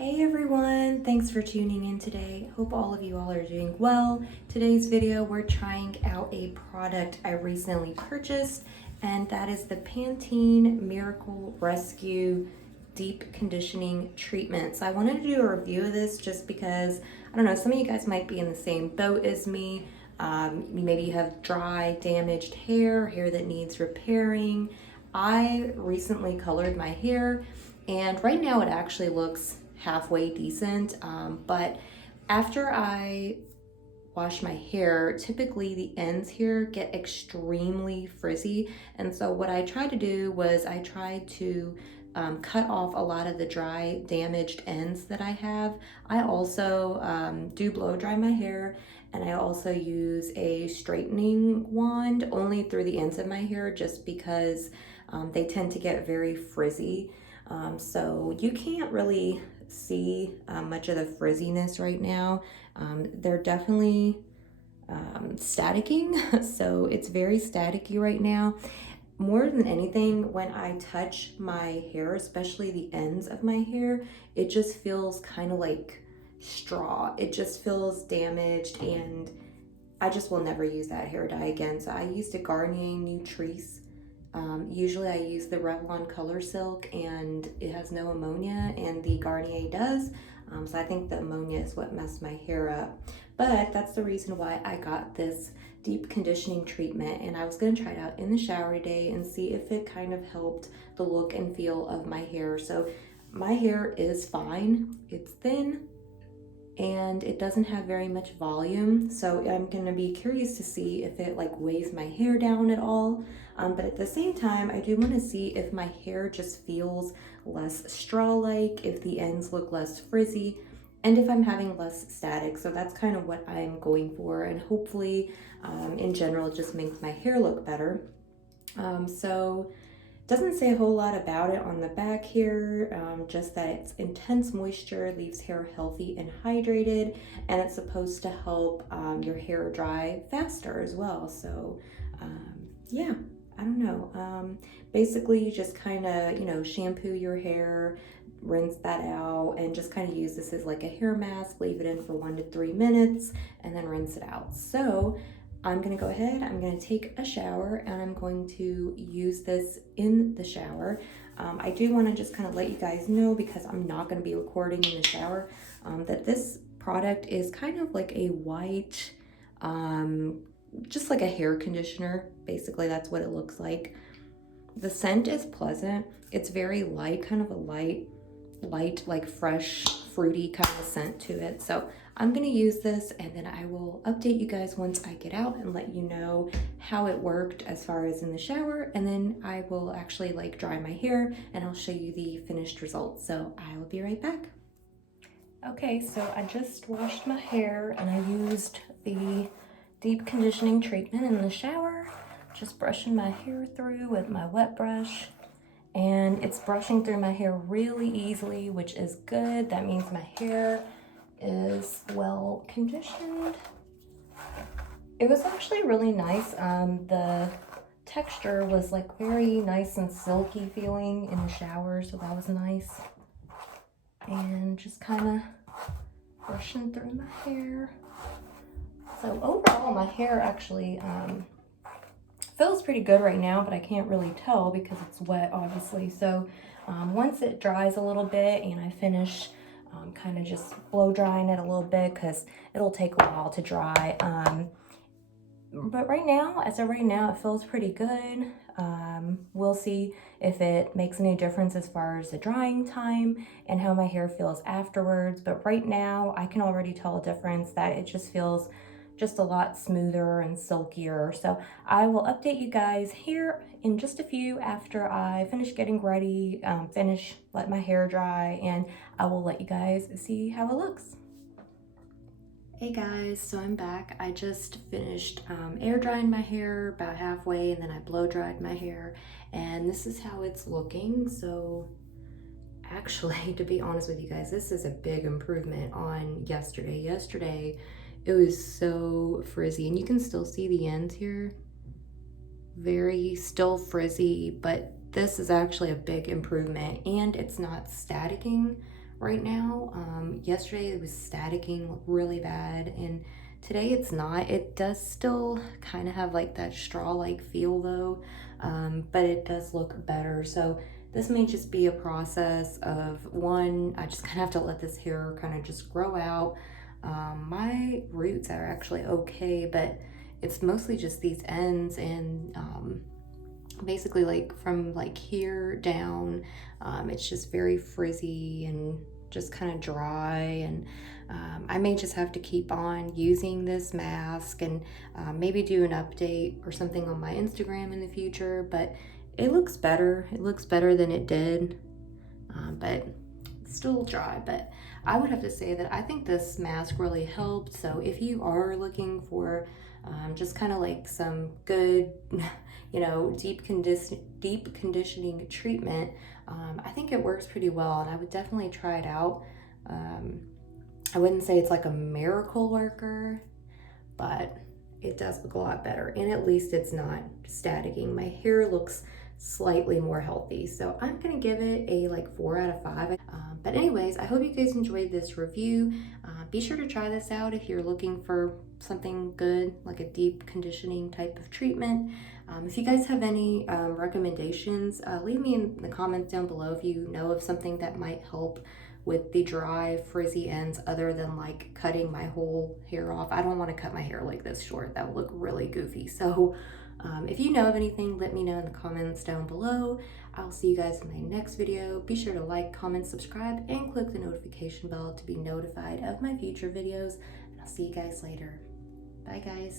Hey everyone, thanks for tuning in today. Hope all of you all are doing well. Today's video, we're trying out a product I recently purchased, and that is the Pantene Miracle Rescue Deep Conditioning Treatment. So I wanted to do a review of this just because, I don't know, some of you guys might be in the same boat as me. Maybe you have dry, damaged hair that needs repairing. I recently colored my hair, and right now it actually looks halfway decent, but after I wash my hair, typically the ends here get extremely frizzy, and so what I tried to do was I tried to cut off a lot of the dry, damaged ends that I have. I also do blow dry my hair, and I also use a straightening wand only through the ends of my hair just because they tend to get very frizzy. So you can't really see much of the frizziness right now. They're definitely staticking, so it's very staticky right now. More than anything, when I touch my hair, especially the ends of my hair, it just feels kind of like straw. It just feels damaged, and I just will never use that hair dye again. So I used a Garnier Nutrice. Usually I use the Revlon Color Silk, and it has no ammonia, and the Garnier does. So I think the ammonia is what messed my hair up. But that's the reason why I got this deep conditioning treatment, and I was going to try it out in the shower today and see if it kind of helped the look and feel of my hair. So my hair is fine. It's thin, and it doesn't have very much volume, so I'm gonna be curious to see if it like weighs my hair down at all. But at the same time, I do want to see if my hair just feels less straw-like, if the ends look less frizzy, and if I'm having less static. So that's kind of what I'm going for, and hopefully in general it just makes my hair look better. So doesn't say a whole lot about it on the back here, just that it's intense moisture, leaves hair healthy and hydrated, and it's supposed to help your hair dry faster as well. So yeah, I don't know. Basically you just kind of, shampoo your hair, rinse that out, and just kind of use this as like a hair mask, leave it in for 1 to 3 minutes, and then rinse it out. So I'm gonna go ahead, I'm gonna take a shower, and I'm going to use this in the shower. I do wanna just kind of let you guys know, because I'm not gonna be recording in the shower, that this product is kind of like a white, just like a hair conditioner. Basically, that's what it looks like. The scent is pleasant. It's very light, kind of a light, like fresh, fruity kind of scent to it. So I'm gonna use this, and then I will update you guys once I get out and let you know how it worked as far as in the shower, and then I will actually like dry my hair and I'll show you the finished results. So I will be right back. Okay, so I just washed my hair and I used the deep conditioning treatment in the shower, just brushing my hair through with my wet brush. And it's brushing through my hair really easily, which is good. That means my hair is well conditioned. It was actually really nice. The texture was like very nice and silky feeling in the shower, so that was nice. And just kind of brushing through my hair. So overall, my hair actually feels pretty good right now, but I can't really tell because it's wet, obviously. So once it dries a little bit and I finish kind of just blow drying it a little bit, because it'll take a while to dry. But right now, as of right now, it feels pretty good. We'll see if it makes any difference as far as the drying time and how my hair feels afterwards. But right now, I can already tell a difference, that it just feels just a lot smoother and silkier. So I will update you guys here in just a few after I finish getting ready, let my hair dry, and I will let you guys see how it looks. Hey guys, so I'm back. I just finished air drying my hair about halfway, and then I blow dried my hair, and this is how it's looking. So actually, to be honest with you guys, this is a big improvement on yesterday. Yesterday, it was so frizzy, and you can still see the ends here. Very still frizzy, but this is actually a big improvement, and it's not staticking right now. Yesterday it was staticking really bad, and today it's not. It does still kind of have like that straw-like feel though, but it does look better. So this may just be a process of one, I just kind of have to let this hair kind of just grow out. My roots are actually okay, but it's mostly just these ends, and basically like from like here down, it's just very frizzy and just kind of dry. And I may just have to keep on using this mask, and maybe do an update or something on my Instagram in the future. But it looks better. It looks better than it did, but it's still dry. But I would have to say that I think this mask really helped. So if you are looking for just kind of like some good, deep conditioning treatment, I think it works pretty well, and I would definitely try it out. I wouldn't say it's like a miracle worker, but it does look a lot better, and at least it's not staticking. My hair looks slightly more healthy, so I'm gonna give it a like 4 out of 5. But anyways, I hope you guys enjoyed this review. Be sure to try this out if you're looking for something good, like a deep conditioning type of treatment. If you guys have any recommendations, leave me in the comments down below if you know of something that might help with the dry, frizzy ends, other than like cutting my whole hair off. I don't want to cut my hair like this short. That would look really goofy. So if you know of anything, let me know in the comments down below. I'll see you guys in my next video. Be sure to like, comment, subscribe, and click the notification bell to be notified of my future videos. And I'll see you guys later. Bye, guys.